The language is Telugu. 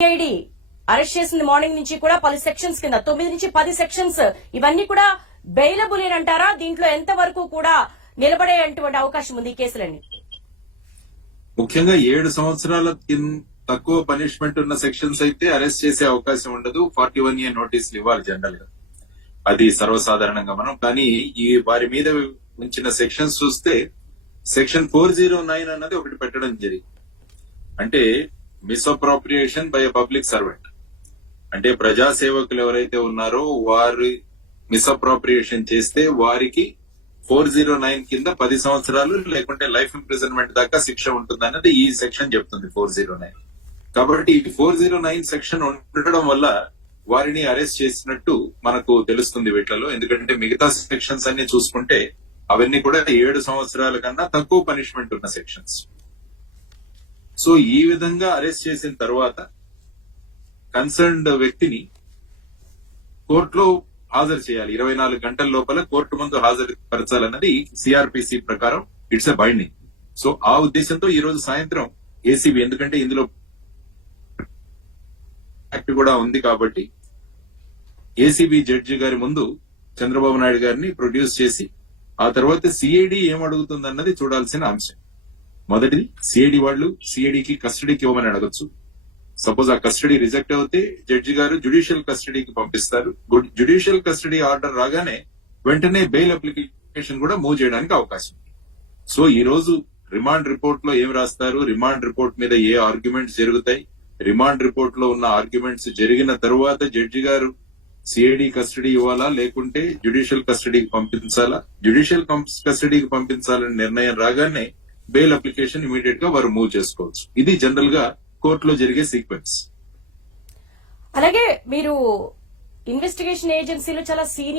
సిఐడి అరెస్ట్ చేసింది మార్నింగ్ నుంచి కూడా పలు సెక్షన్స్ కింద తొమ్మిది నుంచి పది సెక్షన్స్ ఇవన్నీ కూడా బెయిలబుల్ అంటారా? దీంట్లో ఎంత వరకు కూడా నిలబడే అవకాశం ఉంది ఈ కేసులన్నీ? ముఖ్యంగా ఏడు సంవత్సరాల తక్కువ పనిష్మెంట్ ఉన్న సెక్షన్స్ అయితే అరెస్ట్ చేసే అవకాశం ఉండదు. ఫార్టీ వన్ ఇయర్ నోటీసులు ఇవ్వాలి జనరల్గా అది సర్వసాధారణంగా మనం. కానీ ఈ వారి మీద ఉంచిన సెక్షన్స్ చూస్తే సెక్షన్ ఫోర్ జీరో నైన్ అన్నది ఒకటి పెట్టడం జరిగింది. అంటే మిస్అప్రోప్రియేషన్ బై పబ్లిక్ సర్వెంట్ అంటే ప్రజాసేవకులు ఎవరైతే ఉన్నారో వారి మిస్అప్రోప్రియేషన్ చేస్తే వారికి ఫోర్ జీరో నైన్ కింద పది సంవత్సరాలు లేకుంటే లైఫ్ ఇంప్రిజన్మెంట్ దాకా శిక్ష ఉంటుంది అన్నది ఈ సెక్షన్ చెప్తుంది ఫోర్ జీరో నైన్ కాబట్టి ఈ ఫోర్ జీరో నైన్ సెక్షన్ ఉండడం వల్ల వారిని అరెస్ట్ చేసినట్టు మనకు తెలుస్తుంది వీటిలో. ఎందుకంటే మిగతా సెక్షన్స్ అన్ని చూసుకుంటే అవన్నీ కూడా ఏడు సంవత్సరాల కన్నా తక్కువ పనిష్మెంట్ ఉన్న సెక్షన్స్ సో ఈ విధంగా అరెస్ట్ చేసిన తర్వాత కన్సర్న్డ్ వ్యక్తిని కోర్టులో హాజరు చేయాలి. ఇరవై నాలుగు గంటల లోపల కోర్టు ముందు హాజరుపరచాలన్నది సిఆర్పిసి ప్రకారం ఇట్స్ ఎ బైండింగ్. సో ఆ ఉద్దేశంతో ఈ రోజు సాయంత్రం ఏసీబీ ఎందుకంటే ఇందులో యాక్ట్ కూడా ఉంది కాబట్టి ఏసీబీ జడ్జి గారి ముందు చంద్రబాబు నాయుడు గారిని ప్రొడ్యూస్ చేసి ఆ తర్వాత సిఐడి ఏం అడుగుతుందన్నది చూడాల్సిన అంశం. మొదటిది సిఐడి వాళ్ళు సిఐడికి కస్టడీకి ఇవ్వమని అడగచ్చు. సపోజ్ ఆ కస్టడీ రిజెక్ట్ అవుతే జడ్జి గారు జుడిషియల్ కస్టడీకి పంపిస్తారు. జుడిషియల్ కస్టడీ ఆర్డర్ రాగానే వెంటనే బెయిల్ అప్లికేషన్ కూడా మూవ్ చేయడానికి అవకాశం సో ఈ రోజు రిమాండ్ రిపోర్ట్లో ఏం రాస్తారు? రిమాండ్ రిపోర్ట్ మీద ఏ ఆర్గ్యుమెంట్స్ జరుగుతాయి? రిమాండ్ రిపోర్ట్లో ఉన్న ఆర్గ్యుమెంట్స్ జరిగిన తర్వాత జడ్జి గారు సిఐడి కస్టడీ ఇవ్వాలా? లేకుంటే జుడిషియల్ కస్టడీకి పంపించాలా? జుడిషియల్ కస్టడీకి పంపించాలని నిర్ణయం రాగానే బెయిల్ అప్లికేషన్ ఇమీడియట్గా వారు మూవ్ చేసుకోవచ్చు. ఇది జనరల్గా కోర్టులో జరిగే సీక్వెన్స్ అలాగే మీరు ఇన్వెస్టిగేషన్ ఏజెన్సీలో చాలా సీనియర్